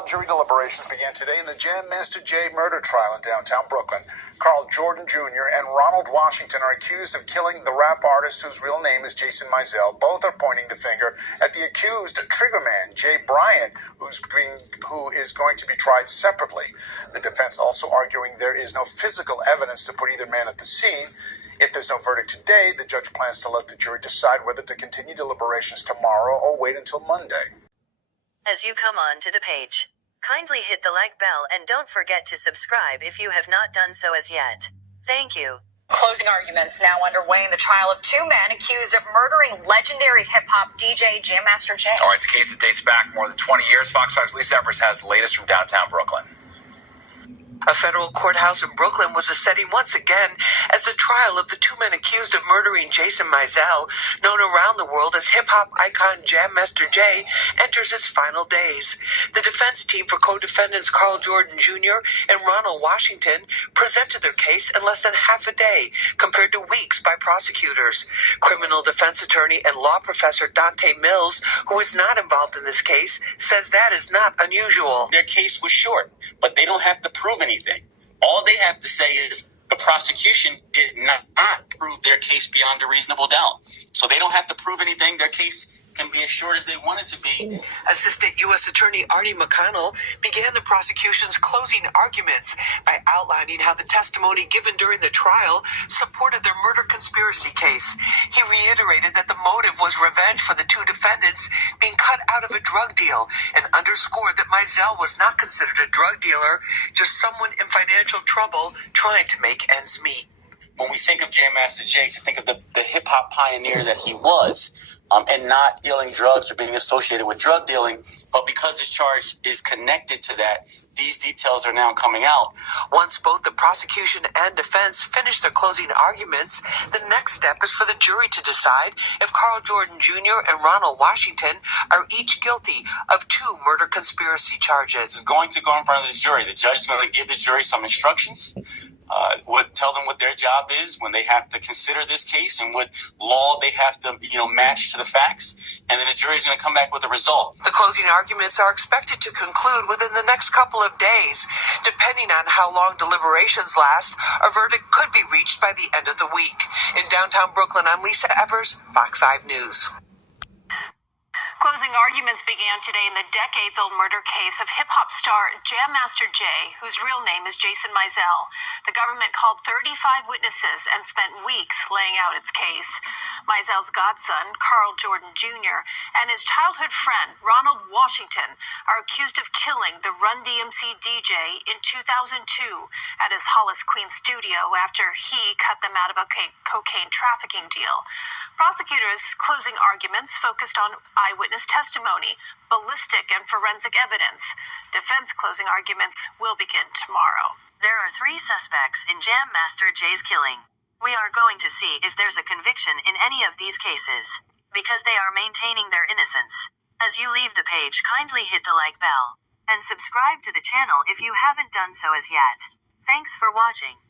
Jury deliberations began today in the Jam Master Jay murder trial in downtown Brooklyn. Carl Jordan Jr. and Ronald Washington are accused of killing the rap artist whose real name is Jason Mizell. Both are pointing the finger at the accused triggerman, Jay Bryant, who is going to be tried separately. The defense also arguing there is no physical evidence to put either man at the scene. If there's no verdict today, the judge plans to let the jury decide whether to continue deliberations tomorrow or wait until Monday. As you come on to the page, kindly hit the like bell and don't forget to subscribe if you have not done so as yet. Thank you. Closing arguments now underway in the trial of two men accused of murdering legendary hip-hop DJ Jam Master Jay. All right, it's a case that dates back more than 20 years. Fox 5's Lisa Evers has the latest from downtown Brooklyn. A federal courthouse in Brooklyn was a setting once again as the trial of the two men accused of murdering Jason Mizell, known around the world as hip-hop icon Jam Master Jay, enters its final days. The defense team for co-defendants Carl Jordan Jr. and Ronald Washington presented their case in less than half a day, compared to weeks by prosecutors. Criminal defense attorney and law professor Dante Mills, who is not involved in this case, says that is not unusual. Their case was short, but they don't have to prove anything. All they have to say is the prosecution did not prove their case beyond a reasonable doubt. So they don't have to prove anything. Their case can be as short as they want it to be. Assistant U.S. Attorney Artie McConnell began the prosecution's closing arguments by outlining how the testimony given during the trial supported their murder conspiracy case. He reiterated that the motive was revenge for the two defendants being cut out of a drug deal and underscored that Mizell was not considered a drug dealer, just someone in financial trouble trying to make ends meet. When we think of Jam Master Jay, to think of the hip-hop pioneer that he was, and not dealing drugs or being associated with drug dealing, but because this charge is connected to that, these details are now coming out. Once both the prosecution and defense finish their closing arguments, the next step is for the jury to decide if Carl Jordan Jr. and Ronald Washington are each guilty of two murder conspiracy charges. It's going to go in front of the jury. The judge is going to give the jury some instructions. Tell them what their job is when they have to consider this case and what law they have to, match to the facts. And then the jury is going to come back with a result. The closing arguments are expected to conclude within the next couple of days. Depending on how long deliberations last, a verdict could be reached by the end of the week. In downtown Brooklyn, I'm Lisa Evers, Fox 5 News. Closing arguments began today in the decades-old murder case of hip-hop star Jam Master Jay, whose real name is Jason Mizell. The government called 35 witnesses and spent weeks laying out its case. Mizell's godson, Carl Jordan Jr., and his childhood friend, Ronald Washington, are accused of killing the Run DMC DJ in 2002 at his Hollis, Queens studio after he cut them out of a cocaine trafficking deal. Prosecutors' closing arguments focused on eyewitness testimony, ballistic and forensic evidence. Defense closing arguments will begin tomorrow. There are 3 suspects in Jam Master Jay's killing. We are going to see if there's a conviction in any of these cases, because they are maintaining their innocence. As you leave the page, kindly hit the like bell and subscribe to the channel if you haven't done so as yet. Thanks for watching.